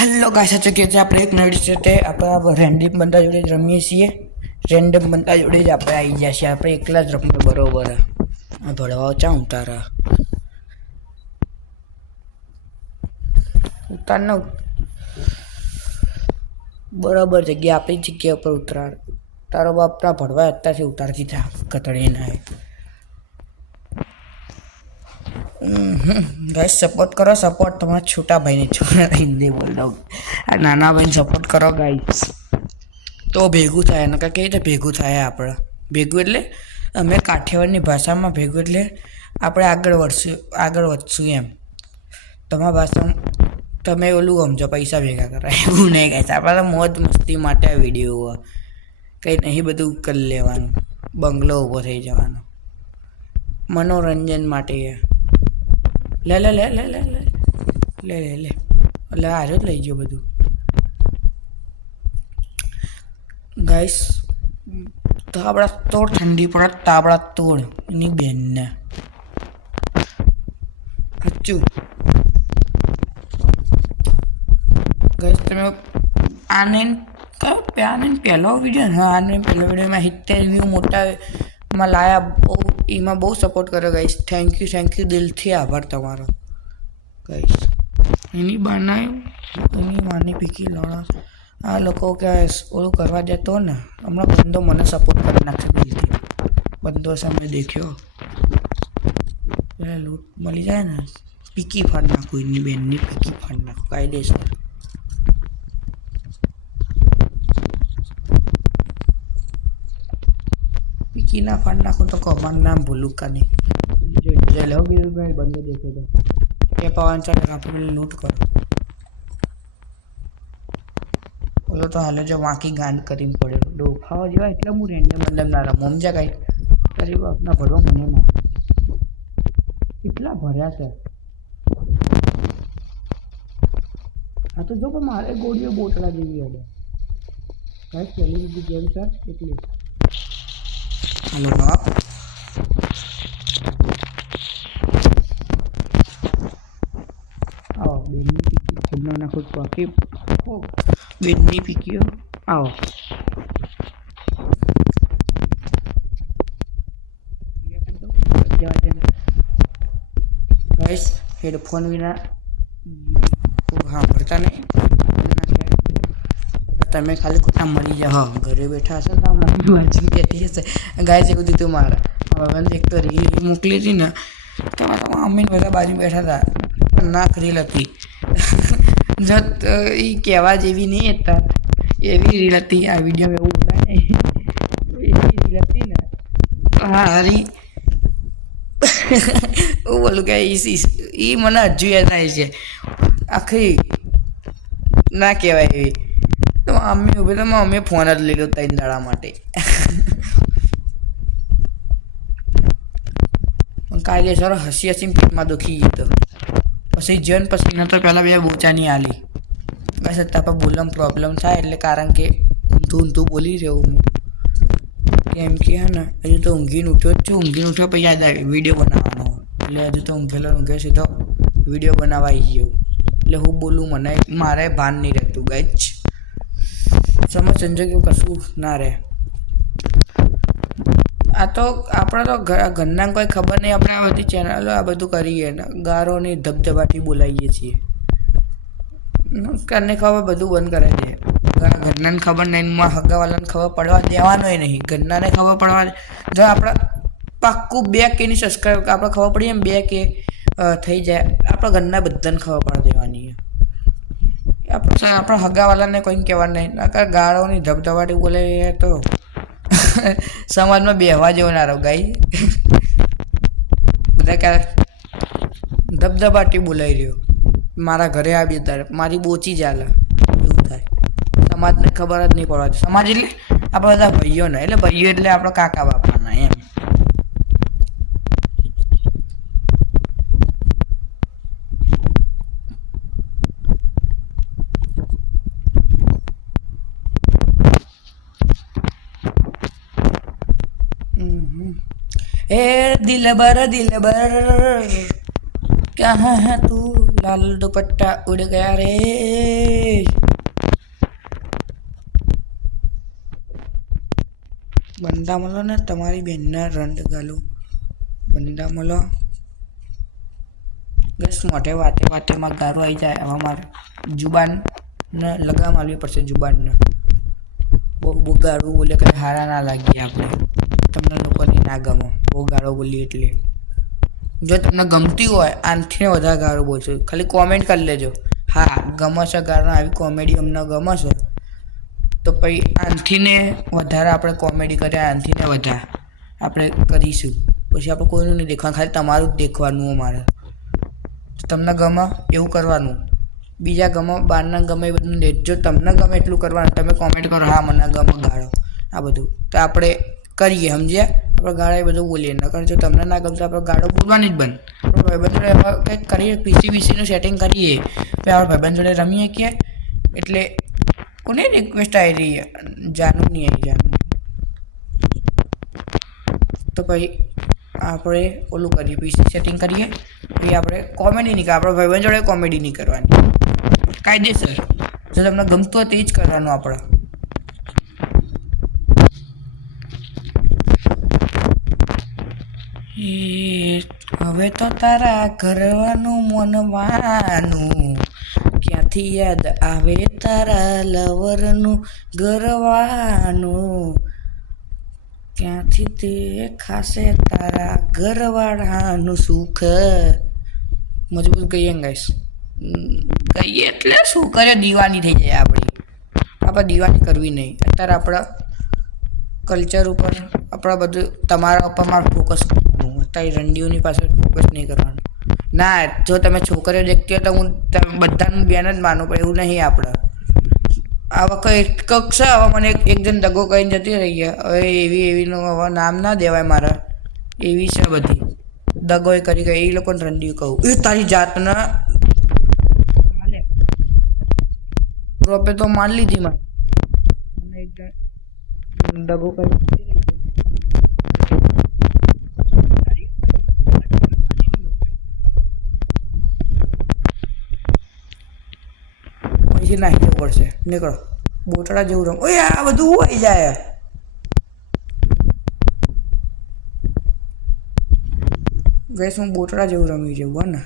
Hello guys, આ ચૂક્યા છે આપણે એક નવી સાથે આપણે રેન્ડમ બંદા જોડે જ રમીએ છીએ. રેન્ડમ બંદા જોડે જ આપણે આવી ગયા છીએ. આપણે એકલા જ રમીએ. બરોબર. આ ભળવા ચા ઉતારા ઉતાર ને બરાબર જગ્યા આપણી જગ્યા ઉપર ઉતરાર. તારો બાપના ભળવા અત્યારથી ઉતારતી થા કતડી ના. गाइस सपोर्ट करो. सपोर्ट तुम्हारा छोटा भाई ने छोटा हिंदी बोल रहा हूँ. नाना भाई सपोर्ट करो गाइस तो भेगू थाय ने कई રીતે ભેગું થાય. આપણે ભેગું એટલે અમે કાઠિયાવાડની ભાષામાં ભેગું એટલે આપણે આગળ વધશું એમ. તમારા ભાષામાં તમે ઓલું સમજો પૈસા ભેગા કરાય એવું નહીં ગાઈસ. આપણે મોજ મસ્તી માટે આ વિડીયો કંઈ નહીં, બધું કરી લેવાનું. બંગલો ઊભો થઈ જવાનો મનોરંજન માટે. લે લે લે લે લે લે લે લે લે એટલે હારો જ લઈ ગયો બધું. ગાઈસ તાબડા તોડ ઠંડી પડે. તાબડા તોડ એની બેનને સાચું. ગાઈસ તમે આને પહેલો વિડીયો, હા આને પહેલો વિડીયોમાં 70 વ્યૂ મોટામાં લાયા. બહુ એમાં બહુ સપોર્ટ કર્યો ગાઈસ. થેન્ક યુ દિલથી આભાર તમારો ગાઈસ. એની બનાવ્યું એની માની પીકી લડા. આ લોકો કે ઓલું કરવા જતો ને હમણાં બંદો મને સપોર્ટ કરી નાખશે દિલથી. બંદો સામે દેખ્યો લૂંટ મળી જાય ને પીકી ફાડ નાખું. એની બેનની પીકી ફાડ નાખું કાયદેસર. પીકી ના ફાડ નાખું તો કમાન નામ ભૂલું કા નહીં. લો ગીરભાઈ બંદો દેખે તો કે પવન ચાલે આપણે લૂંટ કરો. ઓલો તો હાલે જો વાંકી ગાંડ કરીને પડ્યો ડોફાવા જેવા. એટલે હું રેન્ડમ બંદમ ના રમું સમજ્યા કાંઈ. તારી બાપના ભરવા મને ના કેટલા ભર્યા છે. આ તો જો પણ મારે ગોળીઓ બોટલા જેવી હતી કાંઈ પહેલી બધી ગેમ છે એટલી. હાલો હા આવો બેનની પીકી ખુલ્લો નાખો બાકી બેનની પીકીઓ આવો. ગાઈસ હેડફોન વિના સાંભળતા નહીં. તમે ખાલી ખોટા મળી જાઓ. હા ઘરે બેઠા હશો તો મમ્મી વાંચીને કહેતી હશે ગાઈસ એવું દીધું મારા હવે એક તો રીલ મોકલી હતી ને તો મારા મમ્મીને બધા બાજુ બેઠા હતા. ના રીલ હતી જો એ કહેવા જેવી નહીં હતા એવી રીલ હતી. આ વિડીયો એવું બોલાય નહીં એવી રીલ હતી ને. હા હરી હું બોલું કે એ મને હજુ યાદ થાય છે. આખી ના કહેવાય એવી. તો મમ્મી ઉભી તો મમ્મીએ ફોન જ લીધો 3 દાડા માટે. કાયદેસર હસી હસીને પેટમાં દુખી ગયો. પછી જન પછી ન તો પહેલાં બે બોચાની આલી બસ. અત્યારે પણ બોલવામાં પ્રોબ્લેમ થાય એટલે કારણ કે ઊંધું બોલી રહ્યો હું. કેમ કે હે ને હજુ તો ઊંઘીને ઉઠ્યો જ છું. ઊંઘીને ઉઠ્યો પછી યાદ આવે વિડીયો બનાવવાનો. એટલે હજુ તો ઊંઘે સીધો વિડીયો બનાવવા આવી ગયો. એટલે હું બોલું મારે ભાન નહીં રહેતું ગાઈસ. સમજ સંજોગ એવું કશું ના રહે. આ તો આપણે તો ઘરના કોઈ ખબર નહીં. આપણે આ બધી ચેનલો આ બધું કરીએ ને ગારોની ધબધબાટી બોલાવીએ છીએ. ઘરને ખબર બધું બંધ કરાવી દે. ઘરનાને ખબર નહીં, હગાવાલાને ખબર પડવા દેવાનોય નહીં. ઘરનાને ખબર પડવા જો આપણે પાક્કું 2K ની સબસ્ક્રાઈબ આપણે ખબર પડી એમ 2K થઈ જાય આપણા ઘરના બધાને ખબર પડવા દેવાની. આપણા હગાવાલાને કોઈને કહેવાનું નહીં. ગાળોની ધબધબાટી બોલે તો સમાજમાં બેહવા જેવો ના રહો ગાઈ. બધા ક્યારે ધબધબાટી બોલાઈ રહ્યો મારા ઘરે આવી ત્યારે મારી બોચી ચાલે એવું થાય. સમાજને ખબર જ નહીં પડવા. સમાજ એટલે આપણા બધા ભાઈઓ ને એટલે ભાઈઓ એટલે આપણા કાકા બાપાના એમ. ए दिलबर क्या है तू लाल दुपट्टा उड़ गया रे। બંદા મળો ને તમારી બેનના રંડ ગાલું બંદા મળો બસ મોટે વાતે વાતેમાં ગારો આવી જાય હવે મારે જુબાનને લગામ આવવી પડશે જુબાનને બહુ ગાળું બોલે કંઈ હારા ના લાગીએ આપણે તમને લોકોને ના ગમો બહુ ગાળો બોલીએ એટલે જો તમને ગમતી હોય આનાથી વધારે ગાળો બોલશો ખાલી કોમેન્ટ કરી લેજો હા ગમે છે ગાળો આવી કોમેડી અમને ગમે છે તો પછી આનાથીને વધારે આપણે કોમેડી કરીએ આનાથીને વધારે આપણે કરીશું પછી આપણે કોઈનું નહીં દેખવાનું ખાલી તમારું જ દેખવાનું અમારે તમને ગમે એવું કરવાનું બીજા ગમે બહારના ગમે એ બધું જો તમને ગમે એટલું કરવાનું તમે કોમેન્ટ કરો હા મને ગમે ગાળો આ બધું તો આપણે કરીએ સમજ્યા આપણે ગાળો એ બધું બોલીએ નકર જો તમને ના ગમતો આપણે ગાળો બોલવાની જ બંધ આપણે ભાઈબંધ જોડે કંઈક કરીએ પીસીનું સેટિંગ કરીએ પછી આપણે ભાઈબંધ જોડે રમીએ કે એટલે કોને રિક્વેસ્ટ આવી રહી જાનું નહીં આવી જાનું તો પછી આપણે ઓલું કરીએ પીસી સેટિંગ કરીએ પછી આપણે કોમેડી નહીં આપણે ભાઈબંધ જોડે કોમેડી નહીં કરવાની કાયદેસર જો તમને ગમતું હોય તે જ કરવાનું આપણે હવે તો તારા ઘરવાનું મનવાનું ક્યાંથી યાદ આવે તારા લવરનું ઘરવાનું ક્યાંથી તે ખાશે તારા ઘરવાળાનું સુખ મજબૂત કહીએ ને ગાઈસ કહીએ એટલે શું કરે દીવાની થઈ જાય આપણે દીવાની કરવી નહીં અત્યારે આપણા કલ્ચર ઉપર આપણા બધું તમારા ઉપર મારે ફોકસ કરવાનું અત્યારે રંડીઓની પાછળ ફોકસ નહીં કરવાનું ના જો તમે છોકરીઓ દેખતી હોય તો હું બધાનું બેન જ માનું પણ એવું નહીં આપણે આ વખત કક્ષ હવે મને એક જણ દગો કહીને જતી રહી ગયા હવે એવીનું હવે નામ ના દેવાય મારા એવી છે બધી દગો એ કરી ગઈ એ લોકોને રંડીઓ કહું એ તારી જાતના રોપે તો માન લીધી મને એક જણ દગો કરી નાખી જવું પડશે નીકળો બોટડા જેવું રમ ઓય આ બધું હોય જાય ગેસ હું બોટડા જેવું રમી જવું ને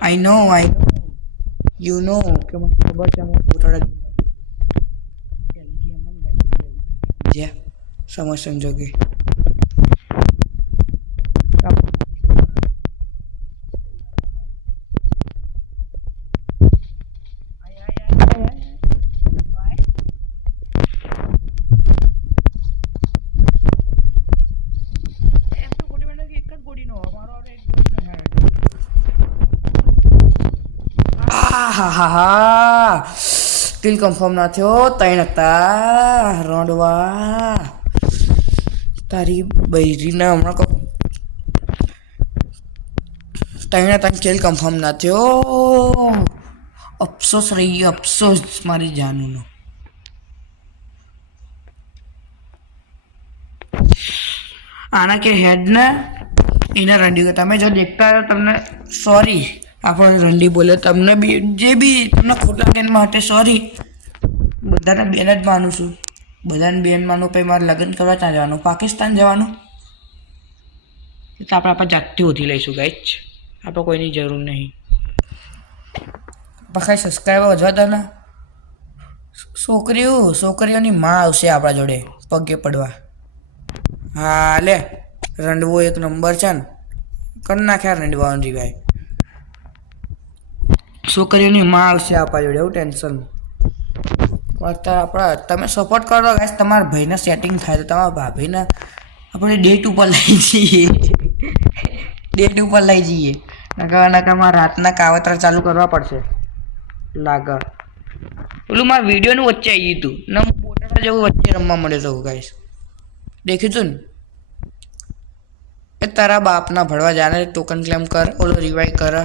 આઈ નો યુ નો કે મને ખબર છે હું બોટડા જ્યાં સમજ સમજો કે હા કિલ કન્ફર્મ ના થયો ત્રણ હતા રોડવા તારી બૈરીના હમણાં કહું ત્રણ કિલ કન્ફર્મ ના થયો અફસોસ રહી ગયો અફસોસ મારી જાનુનો આના કે હેડ ને એને રંડી તમે જો દેખતા હોય તમને સોરી આપણે રંડી બોલે તમને બી જે બી તમને ખોટા બેન માટે સોરી બધાને બેન જ માનું છું બધાને બેન માનું પછી મારે લગ્ન કરવા ત્યાં જવાનું પાકિસ્તાન જવાનું એટલે આપણે જાગતી ઓછી લઈશું ગાઈચ આપણે કોઈની જરૂર નહીં પખાઈ સબસ્ક્રાઈબર વધવા દો ને છોકરીઓની માં આવશે આપણા જોડે પગે પડવા હા લે રંડવો એક નંબર છે ને કરી નાખ્યા રંડવાનું ભાઈ છોકરીઓની માં આવશે આપણા જોડે એવું ટેન્શન અત્યારે આપણે તમે સપોર્ટ કરો ગાઈસ તમારા ભાઈને સેટિંગ થાય તો તમારા ભાભીને આપણે ડેટ ઉપર લઈ જઈએ નકરમાં રાતના કાવતરા ચાલુ કરવા પડશે લાગે પેલું મારા વિડીયોનું વચ્ચે આવી ગયું હતું ને બોટાડા જેવું વચ્ચે રમવા મળે તો ગાઈસ દેખ્યું તું ને એ તારા બાપના ભળવા જાને ટોકન ક્લેમ કર ઓલો રિવાઈવ કર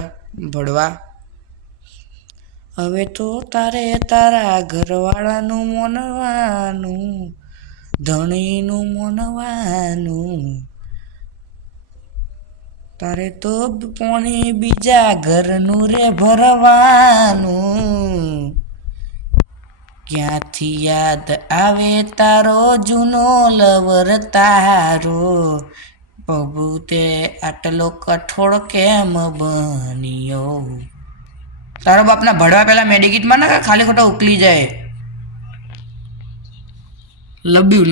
ભળવા હવે તો તારે તારા ઘરવાળાનું મોનવાનું ધણીનું મોનવાનું તારે તો પોણી બીજા ઘરનું રે ભરવાનું, ક્યાંથી યાદ આવે તારો જૂનો લવર તારો, પ્રભુ તે આટલો કઠોળ કેમ બન્યો. તારો બાપના ભડવા પેલા મેડિકિટમાં ના ખાલી ખોટા ઉકલી જાય. લબ્યું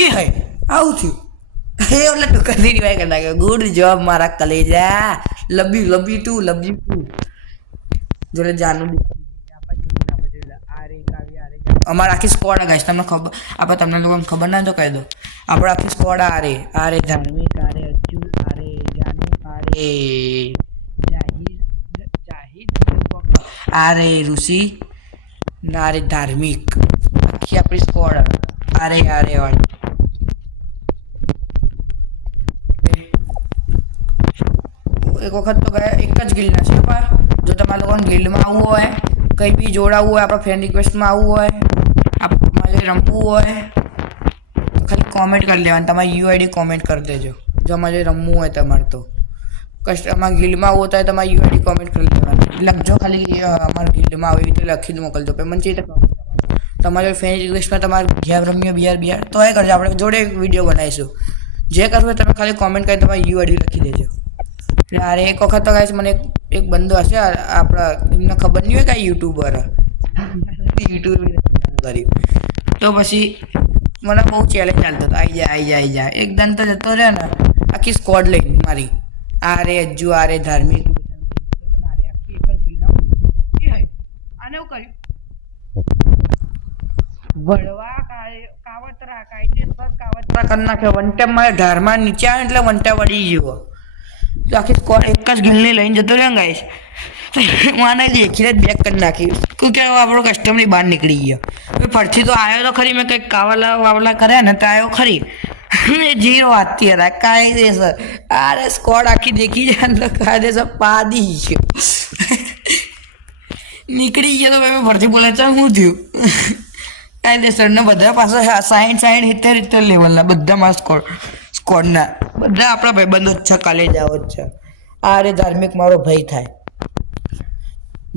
એ હે આવું થયું એ ઓલા ટુકર રિવાય કરી નાખ્યો. ગુડ જોબ મારા કલેજા. લબ્યું ટુ જોડે જાનું અમારે આખી સ્કોડ ગાઈસ. તમને ખબર આપણે તમને લોકોને ખબર ના તો કહી દો. આપણે આખી સ્કોડ આરે ધાર્મિક, આરે અજ્જુ, આરે જાનુ, આરે જાહિદ, આરે ઋષિ, આરે ધાર્મિક. આખી આપણી સ્કોડ આરે વાળી. એક વખત તો ગયા એક જ ગિલ્ડના છે. જો તમારા લોકોને ગિલ્ડમાં આવવું હોય, કંઈ બી જોડાવવું હોય, આપણા ફ્રેન્ડ રિક્વેસ્ટમાં આવવું હોય, તમારે રમવું હોય, ખાલી કોમેન્ટ કરી લેવાની. તમારી યુઆઈડી કોમેન્ટ કરી દેજો. જો અમારે રમવું હોય તમારે તો કસ્ટમર ગિલ્ડમાં આવવું હોય તમારી યુઆઈડી કોમેન્ટ કરી લેવાની. લખજો ખાલી અમારા ગિલ્ડમાં આવી રીતે લખી જ મોકલજો. પેમેન્ટ છે તમારે ફ્રેન્ડ રિક્વેસ્ટમાં તમારે ઘેર રમ્યો બિયાર તો એ કરજો. આપણે જોડે વિડીયો બનાવીશું. જે કરવું હોય તમે ખાલી કોમેન્ટ કરી તમારી યુઆઈડી લખી દેજો. એટલે અરે એક વખત તો ગાઈસ મને એક બંદો હશે આપણા, એમને ખબર નહીં હોય કે યુટ્યુબર કર્યું તો પછી મને બહુ ચેલેન્જ ચાલતો હતો. આવી જાય એકદમ તો જતો રહ્યો ને આખી સ્કોડ લઈ મારી. આરે અજ્જુ, આરે ધાર્મિક, આને એવું કર્યું વળવા કાવતરા કાયદેસર કાવતરા કરી નાખ્યો. વન ટાઈમ મારે ધારમાં નીચે આવે એટલે વન ટાઈમ વળી ગયો. તો આખી સ્કોડ એક જ ગિલને લઈને જતો રહ્યો ગાઈસ. મને દેખીને જ બેક કરી નાખી કે આપણો કસ્ટમરની બહાર નીકળી ગયો. ફરથી તો આવ્યો તો ખરી. મેં કંઈક કાવલા વાવલા કર્યા ને તો આવ્યો ખરી. જીરો હાથથી હતા કાયદેસર. અરે સ્કોડ આખી દેખી જાય ને કાયદેસર પાદી ગયો. નીકળી ગયો તો મેં ફરથી બોલે ચાલ શું થયું. કાયદેસર ને બધા પાસે 60 70 લેવલના બધા મારા સ્કોડના બધા આપણા ભાઈબંધો જ છે. કાલે જાવ જ છે. અરે ધાર્મિક મારો ભાઈ થાય.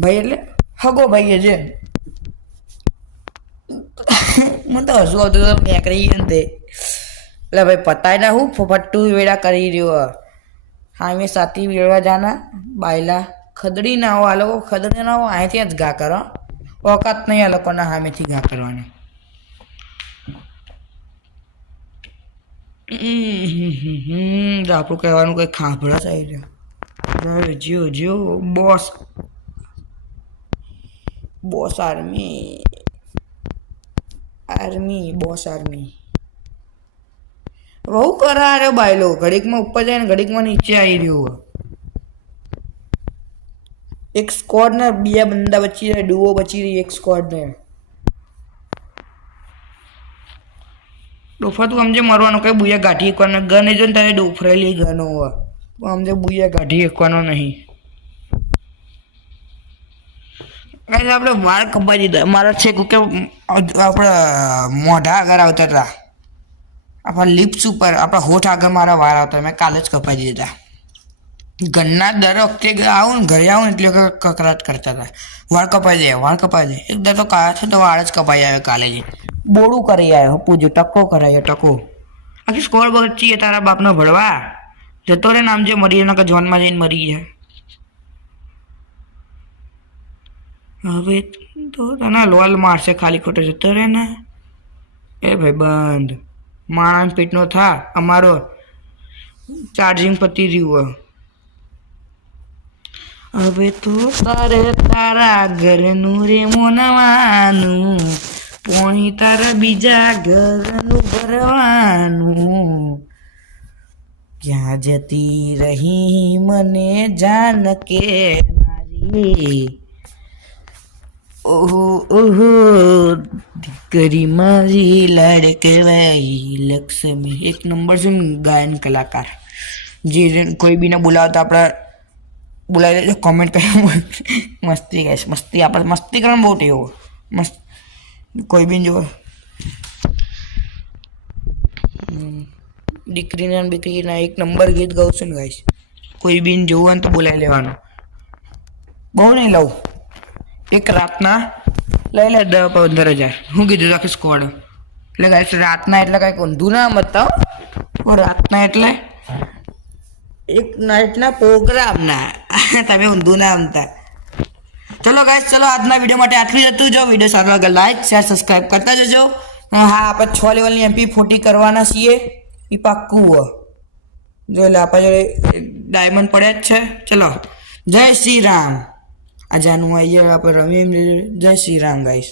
ભાઈ એટલે હગો ભાઈ છે. મને તો હસવું આવતું તો નીકળી ગયું ને તે. એટલે ભાઈ પતાય ના હું ફટું વેડા કરી રહ્યો. હા મેં સાથી વેળવા જાના બાયલા ખદડી ના હો. આ લોકો ખદડી ના હો અહીંથી જ ઘા કરો. ઓકાત નહીં આ લોકોના સામેથી ઘા કરવાની. આપણું કહેવાનું કંઈ ખાભડા થઈ રહ્યો. જીઓ બોસ આર્મી બહુ કરા રહ્યો બાયલો. ઘડીકમાં ઉપર જાય ને ઘડીકમાં નીચે આવી રહ્યો. એક સ્કોડ ને બે બંદા બચી રહ્યા, ડુઓ બચી રહી એક સ્કોડ ને. ડોફા તું સમજે મરવાનો કઈ બુયા ગાંઠી એકવાનો ગન જો ને તારે ડોફરેલી ગનો સમજે બુયા ગાંઠી એકવાનો નહીં. આપણે વાળ કપાઈ દીધા મારા છે કે આપણે મોઢા આગળ આવતા હતા. આપણા લિપ્સ ઉપર આપણા હોઠ આગળ મારા વાળ આવતા. મેં કાલે જ કપાઈ દીધા. ઘરના દર વખતે આવું ને ઘરે આવું ને એટલે કકરાટ કરતા હતા. વાળ કપાઈ જાય એકદમ તો કાળા છે તો વાળ જ કપાઈ આવ્યો. કાલે જ બોડું કરી આવ્યો. પૂછ્યું ટકો કરાયો ટકો. આખી સ્કોડ બચી તારા બાપનો ભળવા જતો રે નામ જે મરી એના જોનમાં જઈને મરી જાય. હવે તો તને લોલ મારશે ખાલી ખોટો જતો રે ને. એ ભાઈ બંધ માણસ પેટનો થા. અમારો ચાર્જિંગ પતી રહ્યું. હવે તો તારા ઘરનું રે મોનવાનું, પોણી તારા બીજા ઘરનું ભરવાનું, ક્યાં જતી રહી મને જાન કે મારી. ઓહો દીકરી મારી લાડકવાઈ લક્ષ્મી. એક નંબર છે ગાયન કલાકાર. જે કોઈ બીને બોલાવતા આપણે બોલાવી દેજો. કોમેન્ટ કરી મસ્તી ગાઈશ. મસ્તી આપણે મસ્તી કરવાનું બહુ ટેવો. મસ્ત કોઈ બી જો દીકરીના એક નંબર ગીત ગાઉં છું ને ગાઈશ. કોઈ બીન જોવું હોય ને તો બોલાવી લેવાનું. બહુ નહીં લઉં, એક રાતના લઈ લે 10-15 હજાર. હું કીધું આખી સ્કોડ એટલે ગાઈશ રાતના એટલે કાંઈક ઊંધું ના મતા રાતના એટલે એક નાઇટના પ્રોગ્રામના તમે ઊંધું ના આમતા. ચલો ગાઈસ, ચલો આજના વિડીયો માટે આટલું જ હતું. જો વિડીયો સારો લાગે લાઈક શેર સબસ્ક્રાઈબ કરતા જજો. હા, આપણે 6 લેવલની MP40 કરવાના છીએ એ પાક્કું હો. જો એટલે આપણા જોડે ડાયમંડ પડ્યા જ છે. ચલો, જય શ્રી રામ. આ જાનું આપણે રમીએ. જય શ્રી રામ ગાઈસ.